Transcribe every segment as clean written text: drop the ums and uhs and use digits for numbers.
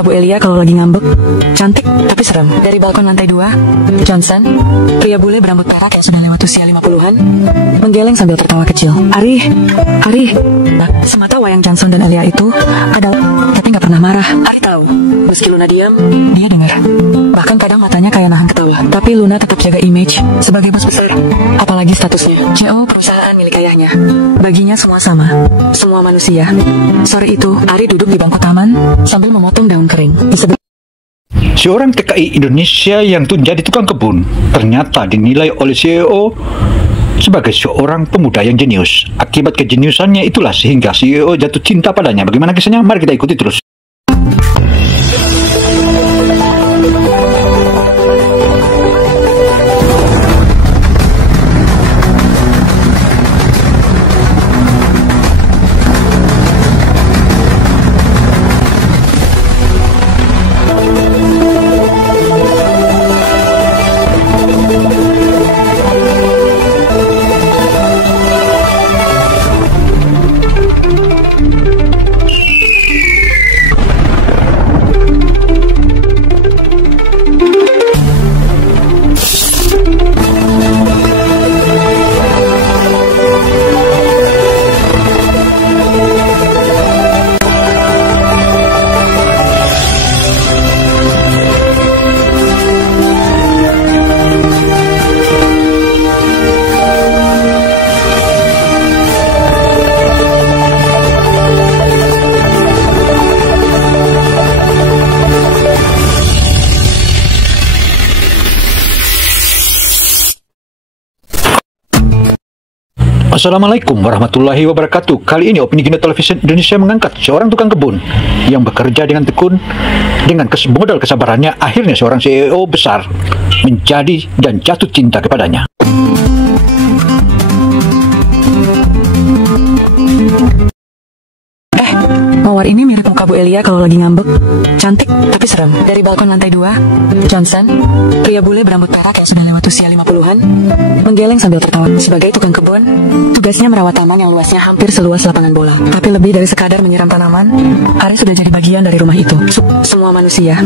muka Bu Elia kalau lagi ngambek. Cantik tapi serem. Dari balkon lantai 2, Johnson, pria bule berambut perak yang sudah lewat usia 50-an, menggeleng sambil tertawa kecil. Ari. Nah, semata wayang Johnson dan Elia itu adalah, tapi nggak pernah marah. Ari tahu, meski Luna diam, dia dengar. Bahkan kadang matanya kayak nahan ketawa. Tapi Luna tetap jaga image sebagai bos besar. Apalagi statusnya CEO perusahaan milik ayahnya. Baginya semua sama, semua manusia. Sore itu, Ari duduk di bangku taman sambil memotong daun kering. Seorang TKI Indonesia yang jadi tukang kebun ternyata dinilai oleh CEO sebagai seorang pemuda yang jenius. Akibat kejeniusannya itulah sehingga CEO jatuh cinta padanya. Bagaimana kisahnya? Mari kita ikuti terus. Assalamualaikum warahmatullahi wabarakatuh. Kali ini Opini Gino Television Indonesia mengangkat seorang tukang kebun yang bekerja dengan tekun. Dengan modal kesabarannya, akhirnya seorang CEO besar menjadi dan jatuh cinta kepadanya. Mawar ini mirip muka Bu Elia kalau lagi ngambek. Cantik tapi serem. Dari balkon lantai 2, Johnson, pria bule berambut perak yang sudah lewat usia 50-an, menggeleng sambil tertawa. Sebagai tukang kebun, tugasnya merawat taman yang luasnya hampir seluas lapangan bola. Tapi lebih dari sekadar menyiram tanaman, Ari sudah jadi bagian dari rumah itu. Semua manusia.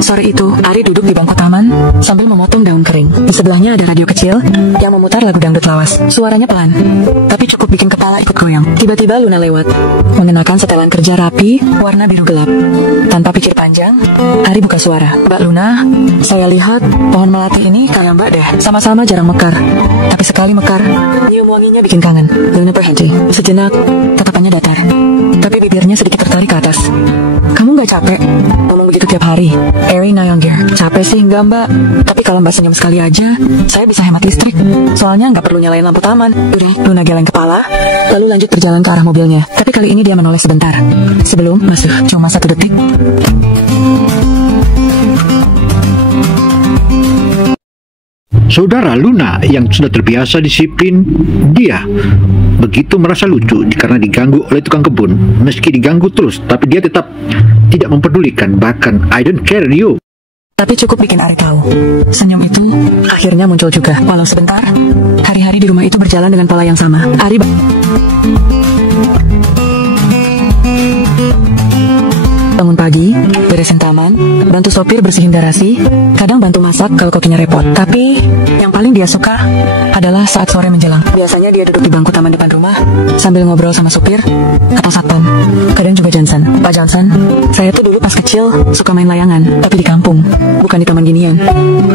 Sore itu, Ari duduk di bangku taman sambil memotong daun kering. Di sebelahnya ada radio kecil yang memutar lagu dangdut lawas. Suaranya pelan, tapi cukup bikin kepala ikut goyang. Tiba-tiba Luna lewat, mengenakan setelan kerja rapi, warna biru gelap. Tanpa pikir panjang, Ari buka suara. Mbak Luna, saya lihat pohon melati ini kayak Mbak deh. Sama-sama jarang mekar, tapi sekali mekar, nyium wanginya bikin kangen. Luna berhenti. Sejenak, tatapannya datar, tapi bibirnya sedikit tertarik ke atas. Kamu nggak capek ngomong begitu tiap hari? Ari Nayangir. Capek sih enggak Mbak, tapi kalau Mbak senyum sekali aja, saya bisa hemat listrik. Soalnya nggak perlu nyalain lampu taman. Udah, Luna geleng kepala, lalu lanjut berjalan ke arah mobilnya. Tapi kali ini dia menoleh sebentar. Sebelum masuk, cuma 1 detik. Saudara Luna yang sudah terbiasa disiplin, dia begitu merasa lucu karena diganggu oleh tukang kebun. Meski diganggu terus, tapi dia tetap tidak mempedulikan. Bahkan, I don't care you. Tapi cukup bikin Ari tahu, senyum itu akhirnya muncul juga. Walau sebentar, hari-hari di rumah itu berjalan dengan pola yang sama. Ari bangun pagi, beresin taman, bantu sopir bersihin garasi, kadang bantu masak kalau kokinya repot. Tapi yang paling dia suka adalah saat sore menjelang. Biasanya dia duduk di bangku taman depan rumah sambil ngobrol sama sopir atau satpam. Kadang juga Johnson. Pak Johnson, saya tuh dulu pas kecil suka main layangan, tapi di kampung, bukan di taman ginian.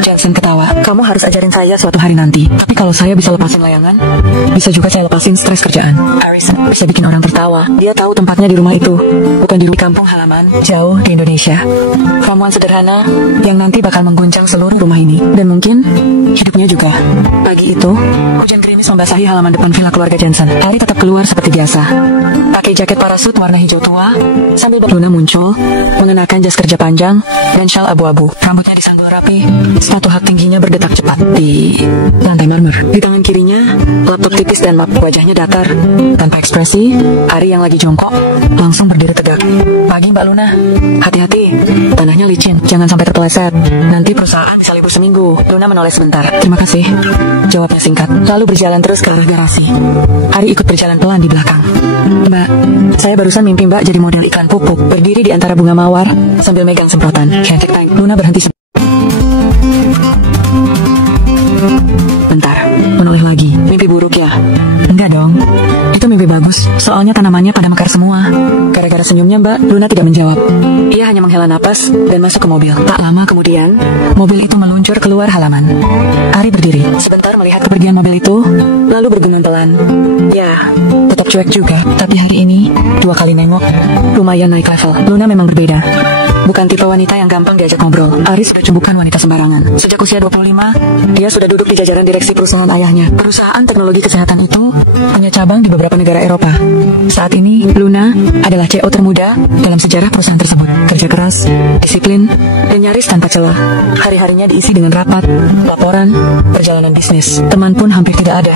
Johnson ketawa. Kamu harus ajarin saya suatu hari nanti. Tapi kalau saya bisa lepasin layangan, bisa juga saya lepasin stres kerjaan. Harrison bisa bikin orang tertawa. Dia tahu tempatnya di rumah itu, bukan di kampung halaman jauh di Indonesia. Ramuan sederhana yang nanti bakal mengguncang seluruh rumah ini, dan mungkin hidupnya juga. Pagi itu, hujan gerimis membasahi halaman depan villa keluarga Johnson. Ari tetap keluar seperti biasa, pakai jaket parasut warna hijau tua, sambil Luna muncul, mengenakan jas kerja panjang dan syal abu-abu. Rambutnya disanggul rapi, sepatu hak tingginya berdetak cepat di lantai marmer. Di tangan kirinya, laptop tipis dan map. Wajahnya datar, tanpa ekspresi. Ari yang lagi jongkok langsung berdiri tegak. Pagi Mbak Luna. Hati-hati, tanahnya licin, jangan sampai terpeleset. Nanti perusahaan bisa libur seminggu. Luna menoleh sebentar. Terima kasih, jawabnya singkat. Lalu berjalan terus ke arah garasi. Ari ikut berjalan pelan di belakang. Mbak, saya barusan mimpi Mbak jadi model iklan pupuk, berdiri di antara bunga mawar sambil megang semprotan. Luna berhenti bentar, menoleh lagi. Mimpi buruk ya? Enggak dong, itu mimpi bagus. Soalnya tanamannya pada mekar semua. Gara-gara senyumnya Mbak, Luna tidak menjawab. Ia hanya menghela napas dan masuk ke mobil. Tak lama kemudian, mobil itu meluncur keluar halaman. Ari berdiri sebentar melihat kepergian mobil itu, lalu bergumam pelan. Ya, tetap cuek juga. Tapi hari ini, 2 kali nengok, lumayan naik level. Luna memang berbeda. Bukan tipe wanita yang gampang diajak ngobrol. Ari sudah bukan wanita sembarangan. Sejak usia 25, dia sudah duduk di jajaran direksi perusahaan ayahnya. Perusahaan teknologi kesehatan itu punya cabang di beberapa negara Eropa. Saat ini, Luna adalah CEO termuda dalam sejarah perusahaan tersebut. Kerja keras, disiplin, dan nyaris tanpa celah. Hari-harinya diisi dengan rapat, laporan, perjalanan bisnis. Teman pun hampir tidak ada,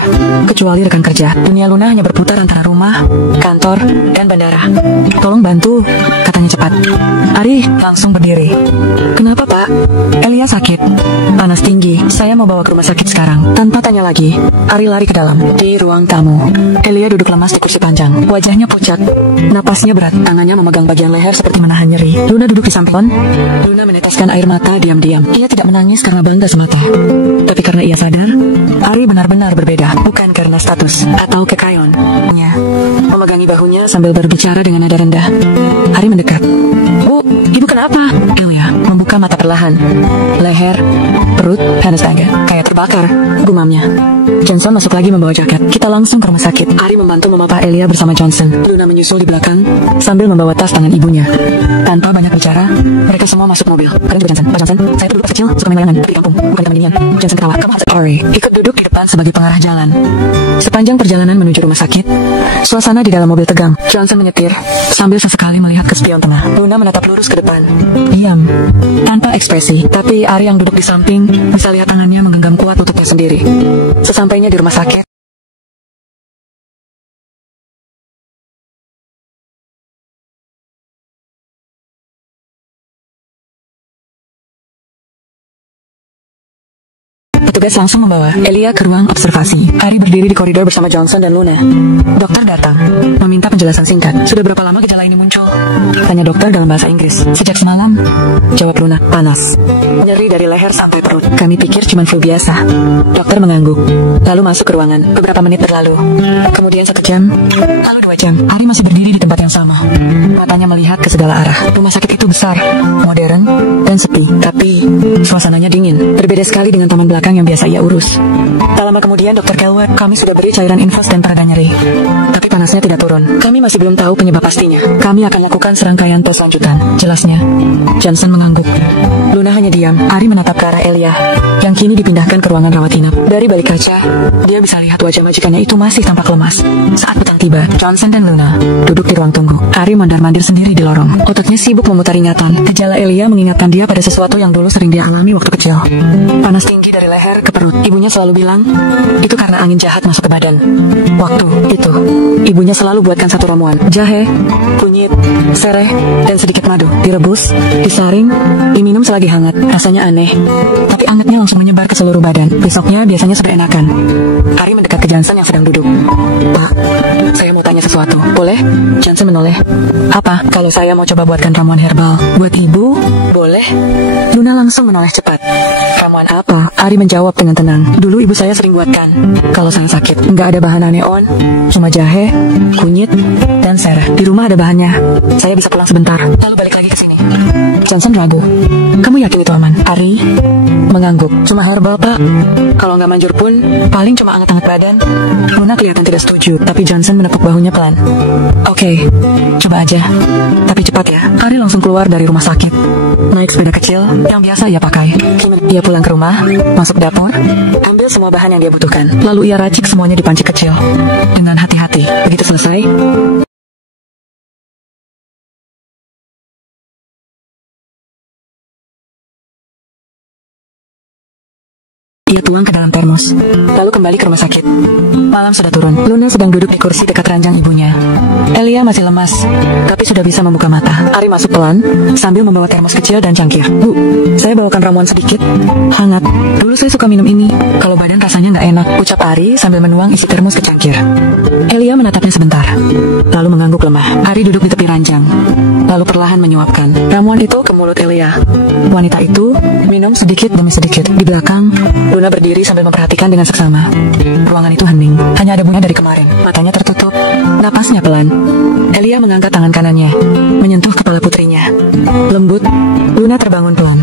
kecuali rekan kerja. Dunia Luna hanya berputar antara rumah, kantor, dan bandara. Tolong bantu, katanya cepat. Ari langsung berdiri. Kenapa Pak? Elia sakit. Panas tinggi. Saya mau bawa ke rumah sakit sekarang. Tanpa tanya lagi, Ari lari ke dalam. Di ruang tamu, Elia duduk lemas di kursi panjang. Wajahnya pucat, napasnya berat. Tangannya memegang bagian leher seperti menahan nyeri. Luna duduk di samping. Luna meneteskan air mata diam-diam. Ia tidak menangis karena bangga semata, tapi karena ia sadar Ari benar-benar berbeda. Bukan karena status atau kekayaan. Memegangi bahunya sambil berbicara dengan nada rendah. Ari mendekat. Bu, ibu kenapa? Elia membuka mata perlahan. Leher, perut, dan astaga, kayak terbakar, gumamnya. Johnson masuk lagi membawa jaket. Kita langsung ke rumah sakit. Ari membantu memapah Elia bersama Johnson. Luna menyusul di belakang sambil membawa tas tangan ibunya. Tanpa banyak bicara, mereka semua masuk mobil. Kalian juga Johnson. Pak Johnson, saya dulu kecil suka main layangan. Di kampung, bukan taman minian. Johnson ketawa. Kamu harus Ari ikut duduk di depan sebagai pengarah jalan. Sepanjang perjalanan menuju rumah sakit, suasana di dalam mobil tegang. Johnson menyetir sambil sesekali melihat ke spion tengah. Luna menatap lurus ke depan, diam, tanpa ekspresi. Tapi Ari yang duduk di samping bisa lihat tangannya menggenggam kuat tutupnya sendiri. Sesampainya di rumah sakit, petugas langsung membawa Elia ke ruang observasi. Ari berdiri di koridor bersama Johnson dan Luna. Dokter datang, meminta penjelasan singkat. Sudah berapa lama gejala ini muncul? Tanya dokter dalam bahasa Inggris. Sejak semalam, jawab Luna. Panas, nyeri dari leher sampai perut. Kami pikir cuma flu biasa. Dokter mengangguk, lalu masuk ke ruangan. Beberapa menit berlalu, kemudian 1 jam, lalu 2 jam. Ari masih berdiri di tempat yang sama. Matanya melihat ke segala arah. Rumah sakit itu besar, modern, dan sepi. Tapi suasananya dingin. Berbeda sekali dengan taman belakang yang biasa ia urus. Tak lama kemudian dokter Kelwer, kami sudah beri cairan infus dan pereda nyeri. Tapi panasnya tidak turun. Kami masih belum tahu penyebab pastinya. Kami akan lakukan serangkaian tes lanjutan, jelasnya. Johnson mengangguk. Luna hanya diam. Ari menatap ke arah Elia, yang kini dipindahkan ke ruangan rawat inap. Dari balik kaca, dia bisa lihat wajah majikannya itu masih tampak lemas. Saat petang tiba, Johnson dan Luna duduk di ruang tunggu. Ari mondar-mandir sendiri di lorong. Otaknya sibuk memutar ingatan. Gejala Elia mengingatkan dia pada sesuatu yang dulu sering dia alami waktu kecil. Panas tinggi dari leher ke perut. Ibunya selalu bilang, itu karena angin jahat masuk ke badan. Waktu itu, ibunya selalu buatkan satu ramuan. Jahe, kunyit, sereh, dan sedikit madu. Direbus, disaring, diminum selagi hangat. Rasanya aneh, tapi angetnya langsung menyebar ke seluruh badan. Besoknya biasanya sudah enakan. Ari mendekat ke Johnson yang sedang duduk. Pak, saya mau tanya sesuatu. Boleh? Johnson menoleh. Apa? Kalau saya mau coba buatkan ramuan herbal buat ibu, boleh? Luna langsung menoleh cepat. Ramuan apa? Ari menjawab dengan tenang. Dulu ibu saya sering buatkan kalau saya sakit. Nggak ada bahan aneh-on, cuma jahe, kunyit, dan sereh. Di rumah ada bahannya. Saya bisa pulang sebentar, lalu balik lagi ke sini. Johnson ragu. Kamu yakin itu aman? Ari mengangguk. Cuma herbal, Pak. Kalau nggak manjur pun, paling cuma anget-anget badan. Luna kelihatan tidak setuju, tapi Johnson menepuk bahunya pelan. Oke, coba aja. Tapi cepat ya. Ari langsung keluar dari rumah sakit, naik sepeda kecil yang biasa ia pakai. Ia pulang ke rumah, masuk dapur, ambil semua bahan yang dia butuhkan. Lalu ia racik semuanya di panci kecil dengan hati-hati. Begitu selesai, ia tuang ke dalam termos, lalu kembali ke rumah sakit. Malam sudah turun. Luna sedang duduk di kursi dekat ranjang ibunya. Elia masih lemas, tapi sudah bisa membuka mata. Ari masuk pelan, sambil membawa termos kecil dan cangkir. Bu, saya bawakan ramuan sedikit. Hangat. Dulu saya suka minum ini. Kalau badan rasanya nggak enak, ucap Ari sambil menuang isi termos ke cangkir. Elia menatapnya sebentar, lalu mengangguk lemah. Ari duduk di tepi ranjang, lalu perlahan menyuapkan ramuan itu ke mulut Elia. Wanita itu minum sedikit demi sedikit. Di belakang, Luna berdiri sambil memperhatikan dengan seksama. Ruangan itu hening, hanya ada bunga dari kemarin. Matanya tertutup, napasnya pelan. Elia mengangkat tangan kanannya, menyentuh kepala putrinya. Lembut, Luna terbangun pelan.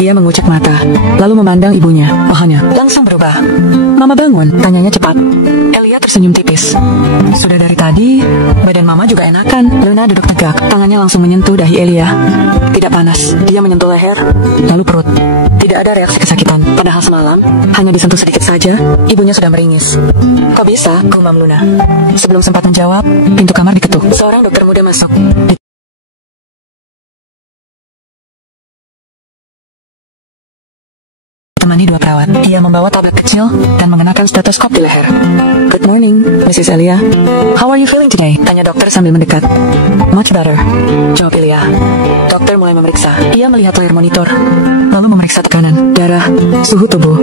Ia mengucek mata, lalu memandang ibunya. Wajahnya langsung berubah. Mama bangun, tanyanya cepat. Elia tersenyum tipis. Sudah dari tadi, badan mama juga enakan. Luna duduk tegak, tangannya langsung menyentuh dahi Elia. Tidak panas, dia menyentuh leher, lalu perut. Tidak ada reaksi kesakitan. Padahal semalam, hanya disentuh sedikit saja, ibunya sudah meringis. Kok bisa? Gumam Luna. Sebelum sempat menjawab, pintu kamar diketuk. Seorang dokter muda masuk. Ditemani dua perawat. Ia membawa tablet kecil dan mengenakan stetoskop di leher. Good morning, Mrs. Elia. How are you feeling today? Tanya dokter sambil mendekat. Much better, jawab Elia. Dokter mulai memeriksa. Ia melihat layar monitor, lalu memeriksa tekanan, darah, suhu tubuh,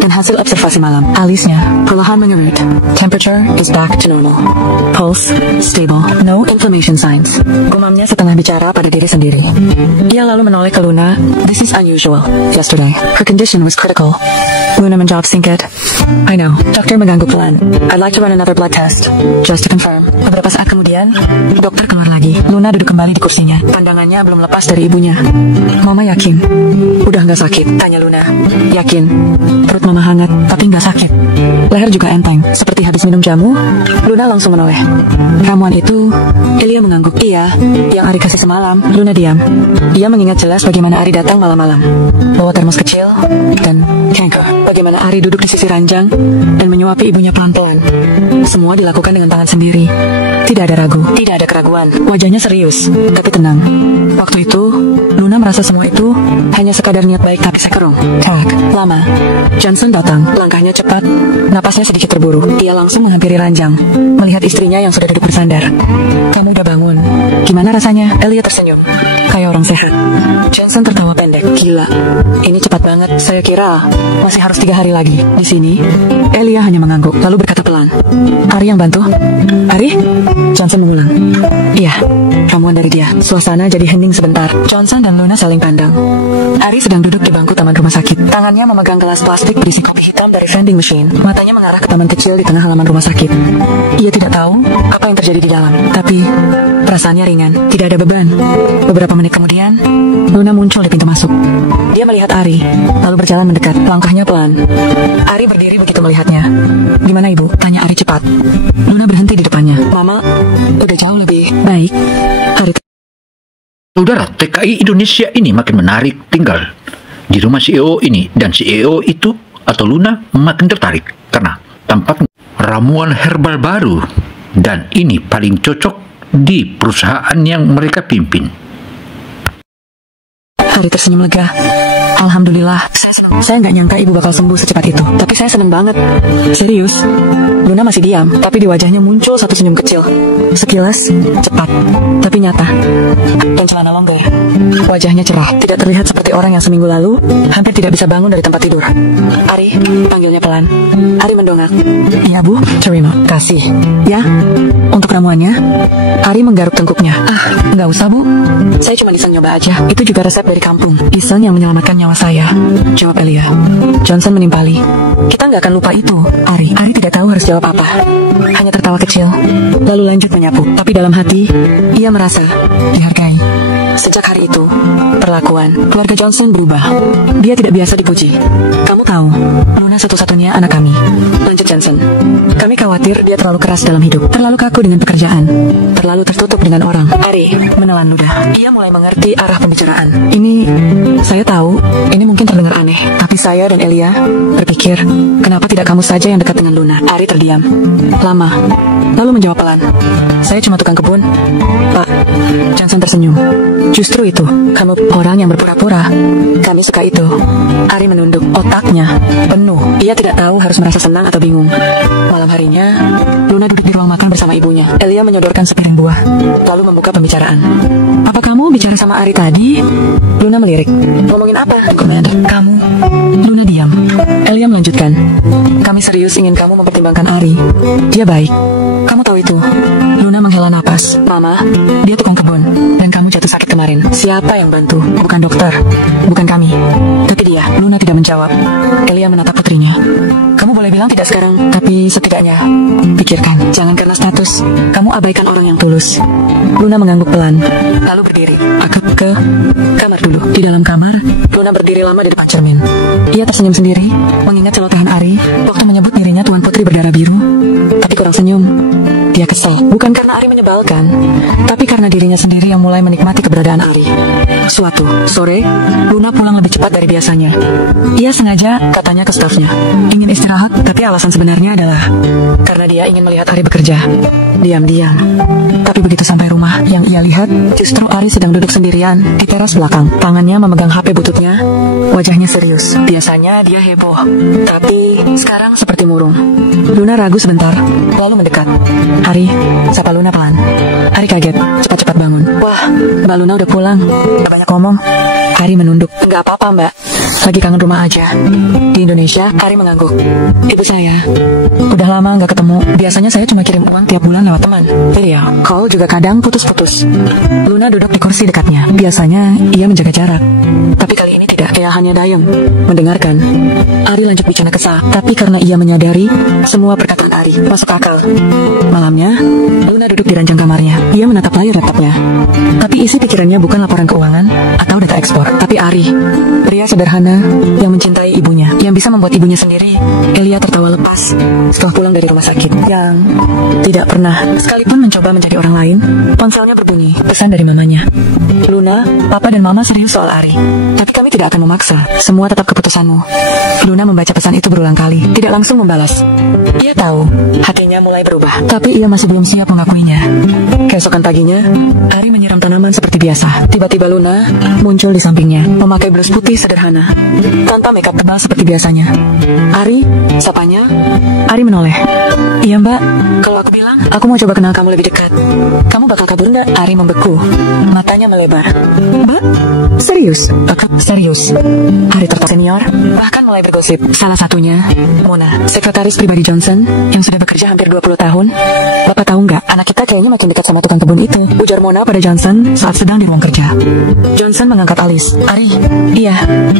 dan hasil observasi malam. Alisnya perlahan mengerut. Temperature is back to normal. Pulse stable. No inflammation signs. Gumamnya setengah bicara pada diri sendiri. Ia lalu menoleh ke Luna. This is unusual. Yesterday, her condition was critical. Luna menjawab singkat. I know. Dokter mengangguk pelan. I'd like to run another blood test, just to confirm. Beberapa saat kemudian, dokter keluar lagi. Luna duduk kembali di kursinya. Pandangannya belum lepas dari ibunya. Mama yakin udah nggak sakit? Tanya Luna. Yakin. Perut mama hangat, tapi nggak sakit. Leher juga enteng, seperti habis minum jamu. Luna langsung menoleh. Ramuan itu, Elia mengangguk. Iya, yang Ari kasih semalam. Luna diam. Dia mengingat jelas bagaimana Ari datang malam-malam, bawa termos kecil dan cangkir. Bagaimana Ari duduk di sisi ranjang dan menyuapi ibunya pelan-pelan. Semua dilakukan dengan tangan sendiri. Tidak ada ragu, tidak ada keraguan. Wajahnya serius, tapi tenang. Waktu itu, Luna merasa semua itu hanya sekadar niat baik tapi sekerung. Tak lama, Johnson datang. Langkahnya cepat, napasnya sedikit terburu. Dia langsung menghampiri ranjang, melihat istrinya yang sudah duduk bersandar. Kamu udah bangun. Gimana rasanya? Elia tersenyum, kayak orang sehat. Johnson tertawa pendek. Gila, ini cepat banget. Saya kira masih harus 3 hari lagi. Di sini, Elia hanya mengangguk, lalu berkata pelan. Ari yang bantu? Ari? Johnson mengulang. Iya, ramuan dari dia. Suasana jadi hening sebentar. Johnson dan Luna saling pandang. Ari sedang duduk di bangku taman rumah sakit. Tangannya memegang gelas plastik berisi kopi hitam dari vending machine. Matanya mengarah ke taman kecil di tengah halaman rumah sakit. Ia tidak tahu apa yang terjadi di dalam, tapi perasaannya ringan, tidak ada beban. Beberapa menit kemudian, Luna muncul di pintu masuk. Dia melihat Ari, lalu berjalan mendekat. Langkahnya pelan. Ari berdiri begitu melihatnya. Gimana ibu? Tanya Ari cepat. Luna berhenti di depannya. Mama udah jauh lebih baik. Ari. Saudara, TKI Indonesia ini makin menarik tinggal di rumah CEO ini, dan CEO itu atau Luna makin tertarik karena tampaknya ramuan herbal baru, dan ini paling cocok di perusahaan yang mereka pimpin. Ari tersenyum lega. Alhamdulillah, saya nggak nyangka ibu bakal sembuh secepat itu. Tapi saya seneng banget. Serius. Luna masih diam, tapi di wajahnya muncul satu senyum kecil. Sekilas, cepat, tapi nyata. Dan celana longgar. Wajahnya cerah, tidak terlihat seperti orang yang seminggu lalu hampir tidak bisa bangun dari tempat tidur. Ari, panggilnya pelan. Ari mendongak. Iya bu, terima kasih. Ya, untuk ramuannya. Ari menggaruk tengkuknya. Nggak usah bu. Saya cuma iseng nyoba aja. Itu juga resep dari kampung. Iseng yang menyelamatkan nyawa saya, jawab Elia. Johnson menimpali. Kita nggak akan lupa itu, Ari. Ari tidak tahu harus jawab apa. Hanya tertawa kecil, lalu lanjut menyapu. Tapi dalam hati, ia merasa dihargai. Sejak hari itu, perlakuan keluarga Johnson berubah. Dia tidak biasa dipuji. Kamu tahu, Luna satu-satunya anak kami. Lanjut Johnson. Kami khawatir dia terlalu keras dalam hidup, terlalu kaku dengan pekerjaan, terlalu tertutup dengan orang. Ari menelan ludah. Ia mulai mengerti arah pembicaraan. Ini, saya tahu, ini mungkin terdengar aneh, tapi saya dan Elia berpikir, kenapa tidak kamu saja yang dekat dengan Luna? Ari terdiam lama, lalu menjawab pelan. Saya cuma tukang kebun, Pak. Johnson tersenyum. Justru itu, kamu orang yang berpura-pura. Kami suka itu. Ari menunduk, otaknya penuh. Ia tidak tahu harus merasa senang atau bingung. Malam harinya, Luna duduk di ruang makan bersama ibunya. Elia menyodorkan sepiring buah, lalu membuka pembicaraan. Apa kamu bicara sama Ari tadi? Luna melirik. Ngomongin apa? Commander. Kamu. Luna diam. Elia melanjutkan. Kami serius ingin kamu mempertimbangkan Ari. Dia baik. Kamu tahu itu. Luna menghela napas. Mama, dia tukang kebun. Dan kamu jatuh sakit kemarin. Siapa yang bantu? Bukan dokter. Bukan kami. Tapi dia. Luna tidak menjawab. Elia menatap putrinya. Kamu boleh bilang tidak sekarang, tapi setidaknya pikirkan. Jangan karena status kamu abaikan orang yang tulus. Luna mengangguk pelan, lalu berdiri. Aku ke kamar dulu. Di dalam kamar, Luna berdiri lama di depan cermin. Ia tersenyum sendiri, mengingat celotehan Ari waktu menyebut dirinya Tuan Putri berdarah biru. Tapi kurang senyum. Dia kesal, bukan karena Ari menyebalkan, tapi karena dirinya sendiri yang mulai menikmati keberadaan Ari. Suatu sore, Luna pulang lebih cepat dari biasanya. Ia sengaja, katanya ke stafnya, ingin istirahat, tapi alasan sebenarnya adalah karena dia ingin melihat Ari bekerja. Diam-diam. Tapi begitu sampai rumah, yang ia lihat justru Ari sedang duduk sendirian di teras belakang. Tangannya memegang HP bututnya, wajahnya serius. Biasanya dia heboh, tapi sekarang seperti murung. Luna ragu sebentar, lalu mendekat. Ari, sapa Luna pelan. Ari kaget, cepat-cepat bangun. Wah, Mbak Luna udah pulang. Gak banyak ngomong. Ari menunduk. Enggak apa-apa, Mbak. Lagi kangen rumah aja. Di Indonesia, Ari mengangguk. Ibu saya, udah lama nggak ketemu. Biasanya saya cuma kirim uang tiap bulan lewat teman. Iya, kau juga kadang putus-putus. Luna duduk di kursi dekatnya. Biasanya ia menjaga jarak, tapi kali ini tidak. Ia hanya dayung, mendengarkan. Ari lanjut bicara kesal, tapi karena ia menyadari semua perkataan Ari masuk akal. Malamnya, Luna duduk di ranjang kamarnya. Ia menatap layar laptopnya, tapi isi pikirannya bukan laporan keuangan atau data ekspor, tapi Ari, pria sederhana yang mencintai ibunya, yang bisa membuat ibunya sendiri. Elia tertawa lepas setelah pulang dari rumah sakit, yang tidak pernah sekalipun mencoba menjadi orang lain. Ponselnya berbunyi, pesan dari mamanya. Luna, Papa dan Mama serius soal Ari, tapi kami tidak akan memaksa. Semua tetap keputusanmu. Luna membaca pesan itu berulang kali, tidak langsung membalas. Ia tahu, hatinya mulai berubah, tapi ia masih belum siap mengakuinya. Keesokan paginya, Ari menyiram tanaman seperti biasa. Tiba-tiba Luna muncul di sampingnya, memakai blus putih sederhana, tanpa makeup tebal seperti biasanya. Ari, sapanya. Ari menoleh. Iya Mbak, kalau aku bilang, aku mau coba kenal kamu lebih dekat. Kamu bakal kabur nggak? Ari membeku, matanya melebar. Mbak, serius? Serius. Ari tertawa. Senior bahkan mulai bergosip. Salah satunya, Mona, sekretaris pribadi Johnson, yang sudah bekerja hampir 20 tahun. Bapak tahu nggak, anak kita kayaknya makin dekat sama tukang kebun itu, ujar Mona pada Johnson saat sedang di ruang kerja. Johnson mengangkat alis. Ari, iya,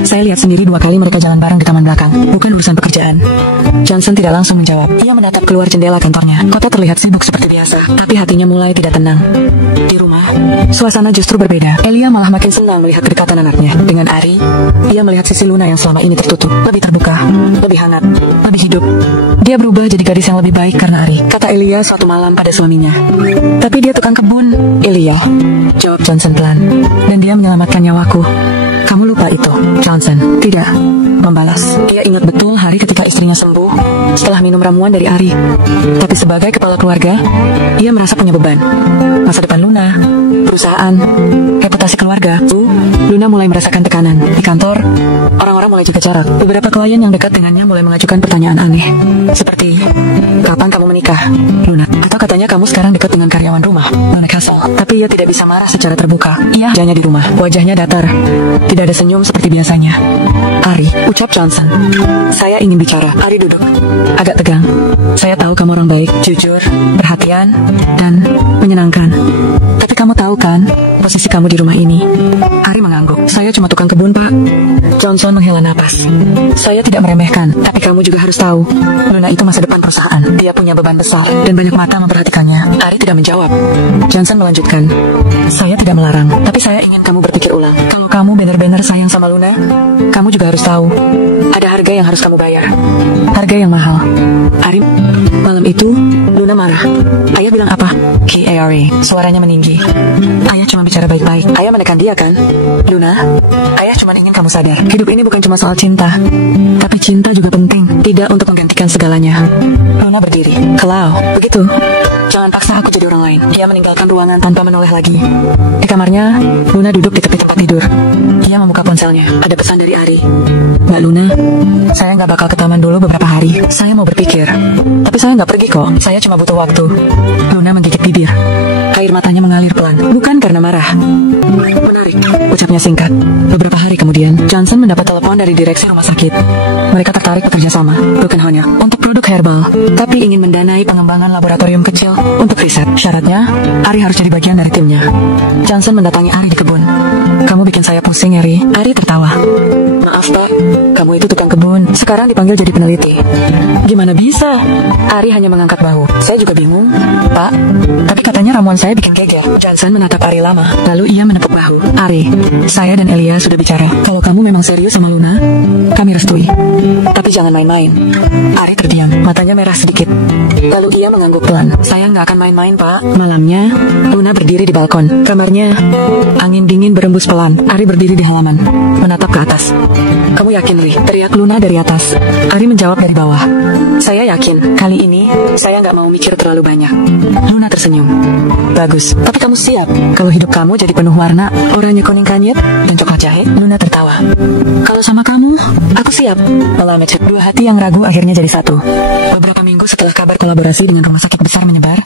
saya lihat sendiri 2 kali mereka jalan bareng di taman belakang. Bukan urusan pekerjaan. Johnson tidak langsung menjawab. Ia menatap keluar jendela kantornya. Kota terlihat sibuk seperti biasa, tapi hatinya mulai tidak tenang. Di rumah, suasana justru berbeda. Elia malah makin senang melihat kedekatan anaknya. Dengan Ari, ia melihat sisi Luna yang selama ini tertutup, lebih terbuka, lebih hangat, lebih hidup. Dia berubah jadi gadis yang lebih baik karena Ari, kata Elia suatu malam pada suaminya. Tapi dia tukang kebun. Elia, jawab Johnson pelan, dan dia menyelamatkan nyawaku. Kamu lupa itu, Johnson? Tidak, membalas. Ia ingat betul hari ketika istrinya sembuh setelah minum ramuan dari Ari. Tapi sebagai kepala keluarga, ia merasa punya beban. Masa depan Luna, perusahaan, reputasi keluarga. Luna mulai merasakan tekanan. Di kantor, orang-orang mulai jaga jarak. Beberapa klien yang dekat dengannya mulai mengajukan pertanyaan aneh, seperti, kapan kamu menikah, Luna? Atau katanya kamu sekarang dekat dengan karyawan rumah, Luna Castle. Tapi ia tidak bisa marah secara terbuka. Ia hanya di rumah, wajahnya datar. Tidak ada senyum seperti biasanya. Ari, ucap Johnson. Saya ingin bicara. Ari duduk, agak tegang. Saya tahu kamu orang baik, jujur, perhatian, dan menyenangkan. Tapi kamu tahu kan posisi kamu di rumah ini? Ari mengangguk. Saya cuma tukang kebun, Pak. Johnson menghela napas. Saya tidak meremehkan, tapi kamu juga harus tahu, Luna itu masa depan perusahaan. Dia punya beban besar dan banyak mata memperhatikannya. Ari tidak menjawab. Johnson melanjutkan. Saya tidak melarang, tapi saya ingin kamu berpikir ulang. Kalau kamu benar-benar sayang sama Luna, kamu juga harus tahu, ada harga yang harus kamu bayar. Harga yang mahal. Ari, malam itu, Luna marah. Ayah bilang apa? K.A.R.E. Suaranya meninggi. Ayah cuma bicara baik-baik. Ayah menekan dia kan? Luna, ayah cuma ingin kamu sadar. Hidup ini bukan cuma soal cinta, tapi cinta juga penting. Tidak untuk menggantikan segalanya. Luna berdiri. Kalau begitu, jangan paksa aku jadi orang lain. lain. Dia meninggalkan ruangan tanpa menoleh lagi. Di kamarnya, Luna duduk di tepi tempat tidur. Dia membuka ponselnya. Ada pesan dari Ari. Mbak Luna, saya nggak bakal ke taman dulu beberapa hari. Saya mau berpikir. Tapi saya nggak pergi kok. Saya cuma butuh waktu. Luna menggigit bibir. Air matanya mengalir pelan. Bukan karena marah. Menarik, ucapnya singkat. Beberapa hari kemudian, Johnson mendapat telepon dari direksi rumah sakit. Mereka tertarik bekerja sama, bukan hanya untuk produk herbal, tapi ingin mendanai pengembangan laboratorium kecil untuk riset. Syaratnya, Ari harus jadi bagian dari timnya. Johnson mendatangi Ari di kebun. Kamu bikin saya pusing, Ari. Ari tertawa. Maaf, Pak. Kamu itu tukang kebun. Sekarang dipanggil jadi peneliti. Gimana bisa? Ari hanya mengangkat bahu. Saya juga bingung, Pak. Tapi katanya ramuan saya bikin geger. Johnson menatap Ari lama, lalu ia menepuk bahu. Ari, saya dan Elia sudah bicara. Kalau kamu memang serius sama Luna, kami restui. Tapi jangan main-main. Ari terdiam, matanya merah sedikit. Lalu ia mengangguk pelan. Saya nggak akan main-main, Pak. Malamnya, Luna berdiri di balkon. Kamarnya, angin dingin berembus pelan. Ari berdiri di halaman, menatap ke atas. Kamu yakin, Ri? Teriak Luna dari atas. Ari menjawab dari bawah. Saya yakin. Kali ini, saya nggak mau mikir terlalu banyak. Luna tersenyum. Bagus. Tapi kamu siap kalau hidup kamu jadi penuh warna, oranye kuning kanyet, dan coklat jahe? Luna tertawa. Kalau sama kamu, aku siap. Melamet. Dua hati yang ragu akhirnya jadi satu. Beberapa minggu setelah kabar kolaborasi dengan rumah sakit besar menyebar,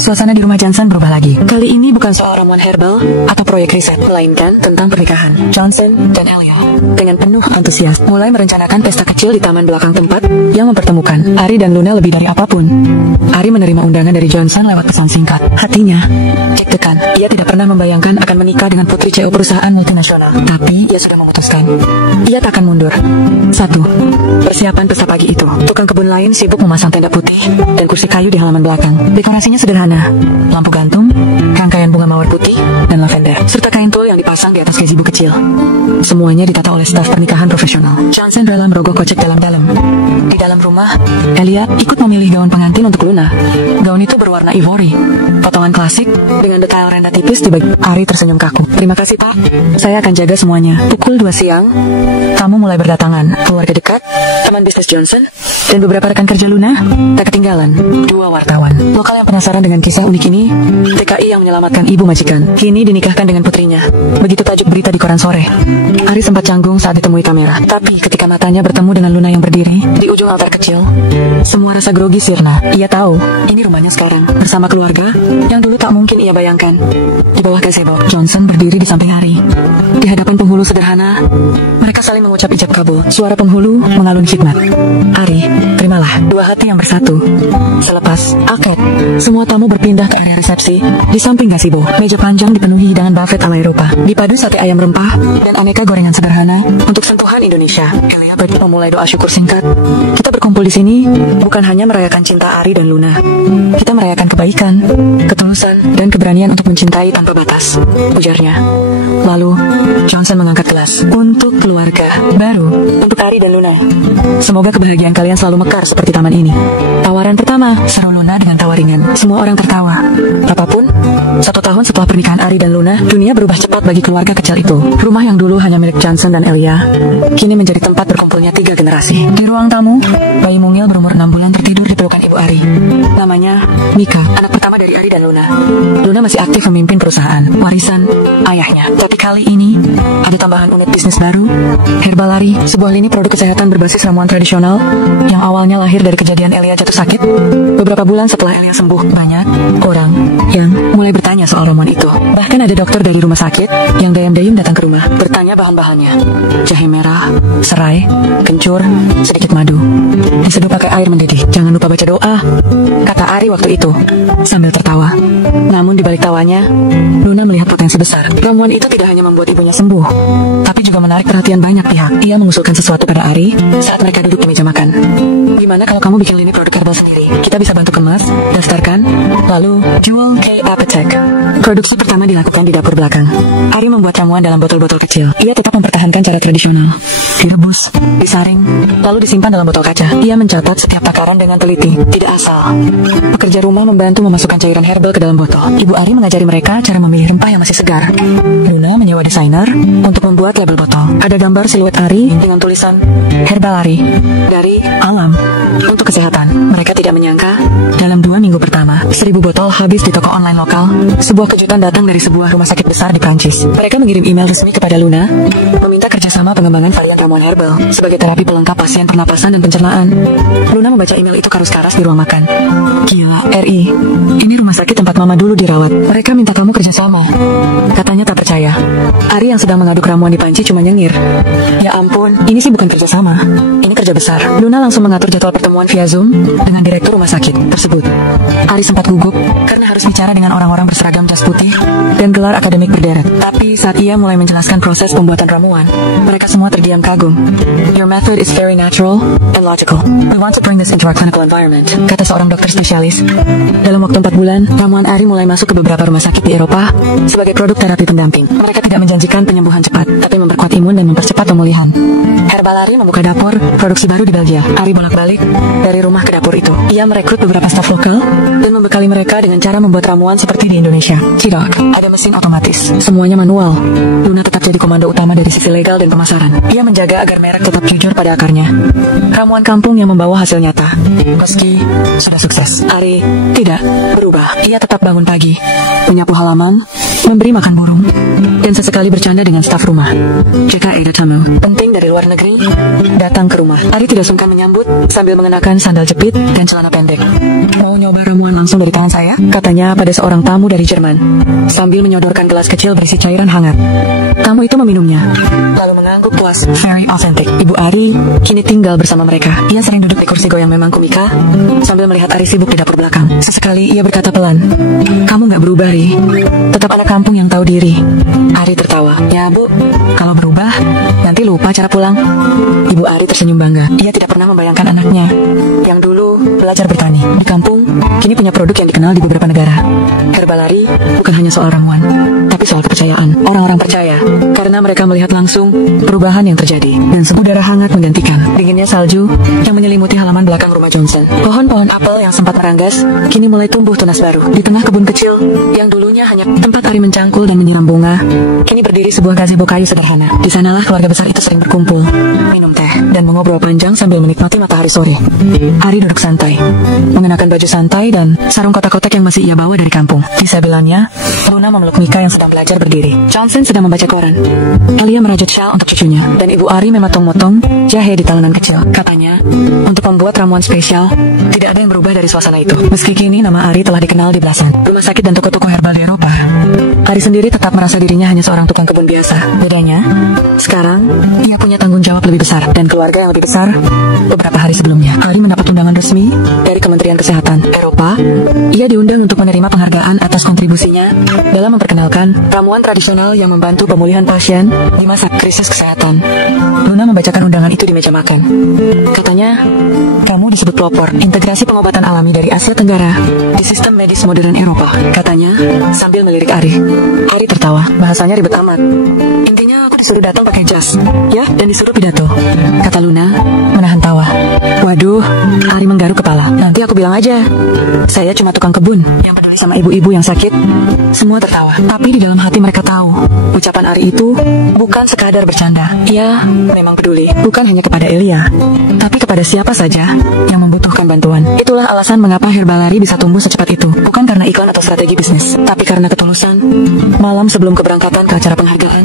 suasana di rumah Johnson berubah lagi. Kali ini bukan soal ramuan herbal atau proyek riset, melainkan tentang pernikahan. Johnson dan Elia dengan penuh antusias mulai merencanakan pesta kecil di taman belakang tempat yang mempertemukan Ari dan Luna lebih dari apapun. Ari menerima undangan dari Johnson lewat pesan singkat. Hatinya deg-degan. Ia tidak pernah membayangkan akan menikah dengan putri CEO perusahaan multinasional. Tapi ia sudah memutuskan. Ia tak akan mundur. 1. Persiapan pesta pagi itu. Tukang kebun lain sibuk memasang tenda putih dan kursi kayu di halaman belakang. Dekorasinya sederhana. Lampu gantung, rangkaian bunga mawar putih, dan lavender. Serta kain tul yang dipasang di atas gazebo kecil. Semuanya ditata oleh staf pernikahan profesional. Johnson rela merogoh kocek dalam-dalam. Di dalam rumah, Elia ikut memilih gaun pengantin untuk Luna. Gaun itu berwarna ivory. Potongan klasik dengan detail renda tipis di bagian. Ari tersenyum kaku. Terima kasih, Pak. Saya akan jaga semuanya. Pukul 2 siang, tamu mulai berdatangan. Keluarga dekat, teman bisnis Johnson, dan beberapa rekan kerja Luna. Tak ketinggalan, 2 wartawan. Lokal yang penasaran dengan kisah unik ini, TKI yang menyelamatkan ibu majikan, kini dinikahkan dengan putrinya. Begitu tajuk berita di koran sore. Ari sempat canggung saat ditemui kamera. Tapi ketika matanya bertemu dengan Luna yang berdiri di ujung altar kecil, semua rasa grogi sirna. Ia tahu, ini rumahnya sekarang, bersama keluarga yang dulu tak mungkin ia bayangkan. Di bawah gazebo, Johnson berdiri di samping Ari. Di hadapan penghulu sederhana, mereka saling mengucap ijab kabul. Suara penghulu mengalun khidmat. Ari, terimalah. 2 hati yang bersatu. Selepas akad, semua tamu berpindah ke area resepsi di samping gazebo. Meja panjang dipenuhi hidangan buffet ala Eropa, dipadu sate ayam rempah dan aneka gorengan sederhana untuk sentuhan Indonesia. Elia berdiri memulai doa syukur singkat. Kita berkumpul di sini bukan hanya merayakan cinta Ari dan Luna. Kita merayakan kebaikan, ketulusan, dan keberanian untuk mencintai tanpa batas, ujarnya. Lalu, Johnson mengangkat gelas. Untuk keluarga baru, untuk Ari dan Luna. Semoga kebahagiaan kalian selalu mekar seperti taman ini. Tawaran pertama, seru Luna dengan tawa ringan. Semua orang tertawa. Apapun, 1 tahun setelah pernikahan Ari dan Luna, dunia berubah cepat bagi keluarga kecil itu. Rumah yang dulu hanya milik Johnson dan Elia, kini menjadi tempat berkumpulnya 3 generasi. Di ruang tamu, bayi mungil berumur 6 bulan tertidur di pelukan ibu Ari. Namanya Mika, anak pertama dari Ari dan Luna. Luna masih aktif memimpin perusahaan, warisan ayahnya. Tapi kali ini, ada tambahan unit bisnis baru, Herbalari, sebuah lini produk kesehatan berbasis ramuan tradisional yang awalnya lahir dari kejadian Elia jatuh sakit. Beberapa bulan setelah Elia sembuh, banyak orang yang mulai bertanya soal ramuan itu. Bahkan ada dokter dari rumah sakit yang dayam-dayam datang ke rumah, bertanya bahan-bahannya. Jahe merah, serai, kencur, sedikit madu. Diseduh pakai air mendidih. Jangan lupa baca doa, kata Ari waktu itu, sambil tertawa. Namun di balik tawanya, Luna melihat potensi besar. Ramuan itu tidak hanya membuat ibunya sembuh, tapi juga menarik perhatian banyak pihak. Ia mengusulkan sesuatu pada Ari saat mereka duduk di meja makan. Gimana kalau kamu bikin lini produk herbal sendiri? Kita bisa bantu kemas, daftarkan, lalu jual ke apotek. Produksi pertama dilakukan di dapur belakang. Ari membuat ramuan dalam botol-botol kecil. Ia tetap mempertahankan cara tradisional. Direbus, disaring, lalu disimpan dalam botol kaca. Ia mencatat setiap takaran dengan teliti, tidak asal. Pekerja rumah membantu memasukkan cairan herbal ke dalam botol. Ibu Ari mengajari mereka cara memilih rempah yang masih segar. Luna menyewa desainer untuk membuat label botol. Ada gambar siluet Ari dengan tulisan Herbal Ari dari alam untuk kesehatan. Mereka tidak menyangka dalam 2 minggu pertama 1000 botol habis di toko online lokal. Sebuah kejutan datang dari sebuah rumah sakit besar di Prancis. Mereka mengirim email resmi kepada Luna meminta kerjasama pengembangan varian ramuan herbal sebagai terapi pelengkap pasien pernapasan dan pencernaan. Luna membaca email itu karus-karas di ruang makan. Gila, RI, ini rumah sakit tempat mama dulu dirawat. Mereka minta kamu kerjasama. Katanya tak percaya. Ari yang sedang mengaduk ramuan di panci cuma nyengir. Ya ampun, ini sih bukan kerjasama, ini kerja besar. Luna langsung mengatur jadwal pertemuan via Zoom dengan direktur rumah sakit tersebut. Ari sempat gugup karena harus bicara dengan orang-orang berseragam jas putih dan gelar akademik berderet. Tapi saat ia mulai menjelaskan proses pembuatan ramuan, mereka semua terdiam kagum. Your method is very natural and logical. We want to bring this into our clinical environment, kata seorang dokter spesialis. Dalam waktu 4 bulan, ramuan Ari mulai masuk ke beberapa rumah sakit di Eropa sebagai produk terapi pendamping. Mereka tidak menjanjikan penyembuhan cepat, tapi memperkuat imun dan mempercepat pemulihan. Herbal Ari membuka dapur produksi baru di Belgia. Ari bolak-balik dari rumah ke dapur itu. Ia merekrut beberapa staf lokal dan membekali mereka dengan cara membuat ramuan seperti di Indonesia. Tidak, ada mesin otomatis. Semuanya manual. Luna tetap jadi komando utama dari sisi legal dan pemasaran. Ia menjaga agar merek tetap jujur pada akarnya. Ramuan kampung yang membawa hasil nyata. Meski sudah sukses, Ari tidak berubah. Ia tetap bangun pagi, menyapu halaman, memberi makan burung, dan sesekali bercanda dengan staf rumah. Jika ada tamu penting dari luar negeri datang ke rumah, Ari tidak sungkan menyambut sambil mengenakan sandal jepit dan celana pendek. Mau nyoba ramuan langsung dari tangan saya? Katanya pada seorang tamu dari Jerman, sambil menyodorkan gelas kecil berisi cairan hangat. Tamu itu meminumnya, lalu mengangguk puas. Very authentic. Ibu Ari kini tinggal bersama mereka. Ia sering duduk di kursi goyang memang komika, sambil melihat Ari sibuk di dapur belakang. Sesekali ia berkata pelan, "Kamu gak berubah, Ri. Tetap anak kampung yang tahu diri." Ari tertawa. "Ya, Bu, kalau berubah, nanti lupa cara pulang." Ibu Ari tersenyum bangga. Ia tidak pernah membayangkan anaknya yang dulu belajar bertani di kampung, kini punya produk yang dikenal di beberapa negara. Herbal Ari bukan hanya soal ramuan, tapi soal kepercayaan. Orang-orang percaya karena mereka melihat langsung perubahan yang terjadi, dan udara hangat menggantikan dinginnya salju yang menyelimuti halaman belakang rumah Johnson. Pohon-pohon apel yang sempat meranggas kini mulai tumbuh tunas baru. Di tengah kebun kecil yang dulunya hanya tempat Ari mencangkul dan menyiram bunga, kini berdiri sebuah gazebo kayu sederhana. Di sanalah keluarga besar itu sering berkumpul, minum teh, dan mengobrol panjang sambil menikmati matahari sore. Ari duduk santai, mengenakan baju santai dan sarung kotak-kotak yang masih ia bawa dari kampung. Di sebelahnya, Luna memeluk Mika yang sedang belajar berdiri. Johnson sedang membaca koran. Elia merajut shawl untuk cucunya, dan Ibu Ari memotong-motong jahe di talenan kecil. Katanya, untuk membuat ramuan spesial, tidak ada yang berubah dari suasana itu. Meski kini nama Ari telah dikenal di belasan rumah sakit dan toko-toko herbal di Eropa, Ari sendiri tetap merasa dirinya hanya seorang tukang kebun biasa. Bedanya, sekarang ia punya tanggung jawab lebih besar dan keluarga yang lebih besar. Beberapa hari sebelumnya, Ari mendapat undangan resmi dari Kementerian Kesehatan Eropa. Ia diundang untuk menerima penghargaan atas kontribusinya dalam memperkenalkan ramuan tradisional yang membantu pemulihan pasien di masa krisis kesehatan. Luna membacakan undangan itu di meja makan. Katanya, "Kamu disebut pelopor integrasi pengobatan alami dari Asia Tenggara di sistem medis modern Eropa," katanya sambil melirik Ari. Ari tertawa, bahasanya ribet amat. "Intinya aku disuruh datang pakai jas, ya, dan disuruh pidato," kata Luna menahan tawa. Waduh, Ari menggaruk kepala. "Nanti aku bilang aja, saya cuma tukang kebun yang peduli sama ibu-ibu yang sakit." Semua tertawa, tapi di dalam hati mereka tahu ucapan Ari itu bukan sekadar bercanda. Ia memang peduli, bukan hanya kepada Elia, tapi kepada siapa saja yang membutuhkan bantuan. Itulah alasan mengapa Herbal Ari bisa tumbuh secepat itu. Bukan karena iklan atau strategi bisnis, tapi karena ketulusan. Malam sebelum keberangkatan ke acara penghargaan,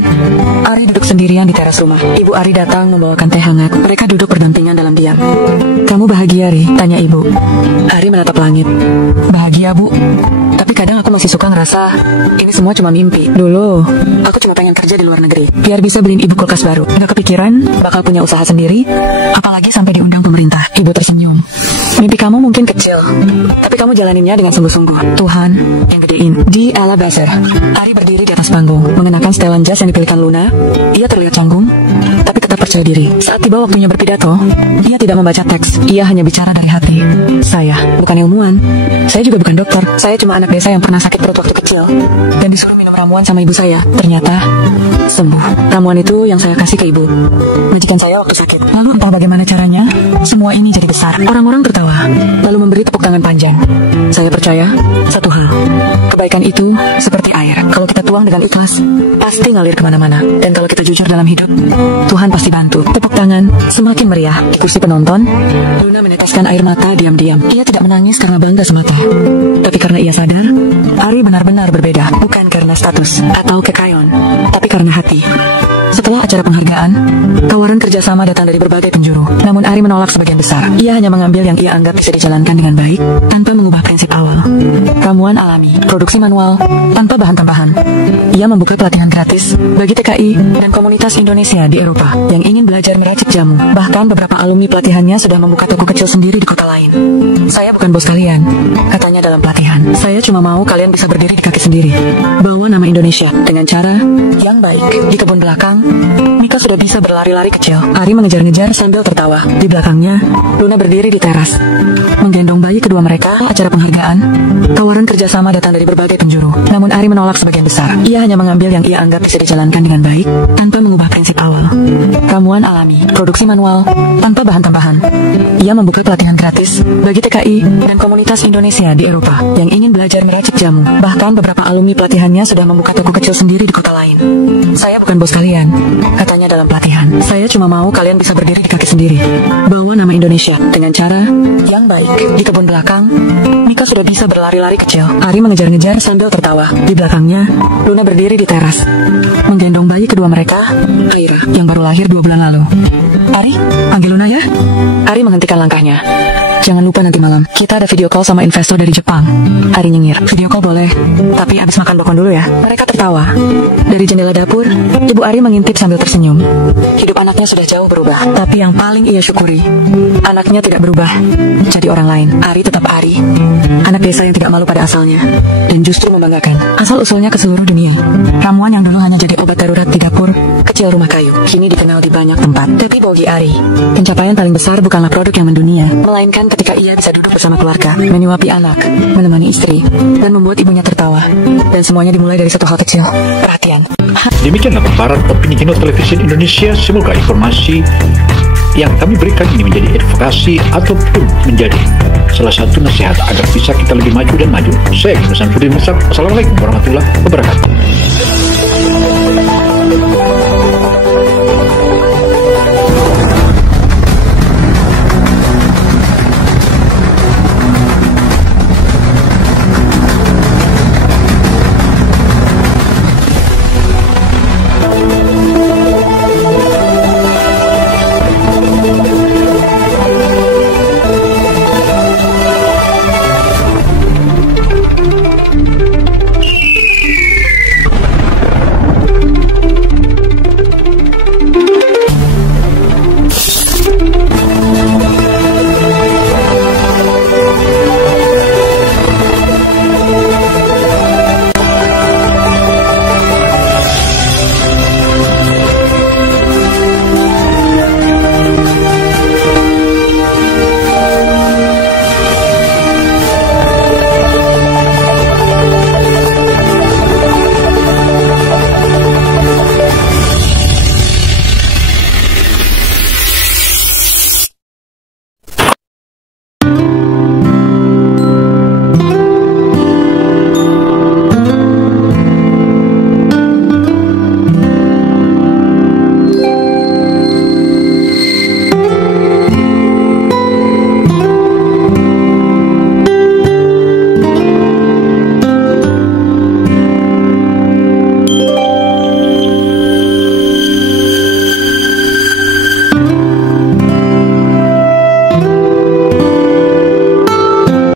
Ari duduk sendirian di teras rumah. Ibu Ari datang membawakan teh hangat. Mereka duduk berdampingan dalam diam. "Kamu bahagia, Ri?" tanya ibu. Ari menatap langit. "Bahagia, Bu. Tapi kadang aku masih suka ngerasa ini semua cuma mimpi. Dulu, aku cuma pengen kerja di luar negeri, biar bisa beliin ibu kulkas baru. Gak kepikiran bakal punya usaha sendiri, apalagi sampai diundang pemerintah." Ibu tersenyum. "Mimpi kamu mungkin kecil, tapi kamu jalaninnya dengan sungguh-sungguh. Tuhan yang gedein." Di Alabaster, Ari berdiri di atas panggung, mengenakan setelan jas yang dipilihkan Luna. Ia terlihat canggung, tapi tetap percaya diri. Saat tiba waktunya berpidato, ia tidak membaca teks. Ia hanya bicara dari hati. Saya bukan ilmuwan. Saya juga bukan dokter. Saya cuma anak desa yang pernah sakit perut waktu kecil dan disuruh minum ramuan sama ibu saya. Ternyata sembuh. Ramuan itu yang saya kasih ke ibu majikan saya waktu sakit. Lalu entah bagaimana caranya, semua ini jadi besar. Orang-orang tertawa, lalu memberi tepuk tangan panjang. Saya percaya satu hal, kebaikan itu seperti air. Kalau kita tuang dengan ikhlas, pasti ngalir kemana-mana. Dan kalau kita jujur dalam hidup, Tuhan pasti bantu. Tepuk tangan semakin meriah. Di kursi penonton, Luna meneteskan air mata diam-diam. Ia tidak menangis karena bangga semata, tapi karena ia sadar, Ari benar-benar berbeda. Bukan karena status atau kekayaan, tapi karena hati. Setelah acara penghargaan, tawaran kerjasama datang dari berbagai penjuru. Namun Ari menolak sebagian besar. Ia hanya mengambil yang ia anggap bisa dijalankan dengan baik, tanpa mengubah prinsip awal. Ramuan alami, produksi manual, tanpa bahan tambahan. Ia membuka pelatihan gratis bagi TKI dan komunitas Indonesia di Eropa yang ingin belajar meracik jamu. Bahkan beberapa alumni pelatihannya sudah membuka toko kecil sendiri di kota lain. Saya bukan bos kalian, katanya dalam pelatihan. Saya cuma mau kalian bisa berdiri di kaki sendiri. Bawa nama Indonesia dengan cara yang baik. Di kebun belakang, Mika sudah bisa berlari-lari kecil. Ari mengejar-ngejar sambil tertawa. Di belakangnya, Luna berdiri di teras, menggendong bayi kedua mereka. Acara penghargaan, tawaran kerjasama datang dari berbagai penjuru. Namun Ari menolak sebagian besar. Ia hanya mengambil yang ia anggap bisa dijalankan dengan baik, tanpa mengubah prinsip awal. Ramuan alami, produksi manual, tanpa bahan tambahan. Ia membuka pelatihan gratis bagi TKI dan komunitas Indonesia di Eropa yang ingin belajar meracik jamu. Bahkan beberapa alumni pelatihannya sudah membuka toko kecil sendiri di kota lain. Saya bukan bos kalian, katanya dalam pelatihan. Saya cuma mau kalian bisa berdiri di kaki sendiri. Bawa nama Indonesia dengan cara yang baik. Di kebun belakang, Mika sudah bisa berlari-lari kecil. Ari mengejar-ngejar sambil tertawa. Di belakangnya, Luna berdiri di teras, menggendong bayi kedua mereka, Aira, yang baru lahir 2 bulan lalu. Ari, panggil Luna ya. Ari menghentikan langkahnya. Jangan lupa nanti malam kita ada video call sama investor dari Jepang. Ari nyengir. Video call boleh, tapi habis makan bakwan dulu ya. Mereka tertawa. Dari jendela dapur, Ibu Ari mengintip sambil tersenyum. Hidup anaknya sudah jauh berubah, tapi yang paling ia syukuri, anaknya tidak berubah jadi orang lain. Ari tetap Ari, anak desa yang tidak malu pada asalnya dan justru membanggakan asal-usulnya ke seluruh dunia. Ramuan yang dulu hanya jadi obat darurat di dapur kecil rumah kayu, kini dikenal di banyak tempat. Tapi bagi Ari, pencapaian paling besar bukanlah produk yang mendunia, melainkan ketika ia bisa duduk bersama keluarga, menyuapi anak, menemani istri, dan membuat ibunya tertawa. Dan semuanya dimulai dari satu hal kecil, perhatian. Demikianlah paparan opini Kino Televisi Indonesia. Semoga informasi yang kami berikan ini menjadi edukasi ataupun menjadi salah satu nasihat agar bisa kita lebih maju dan maju. Saya Kino Samsudin Masak. Assalamualaikum warahmatullahi wabarakatuh.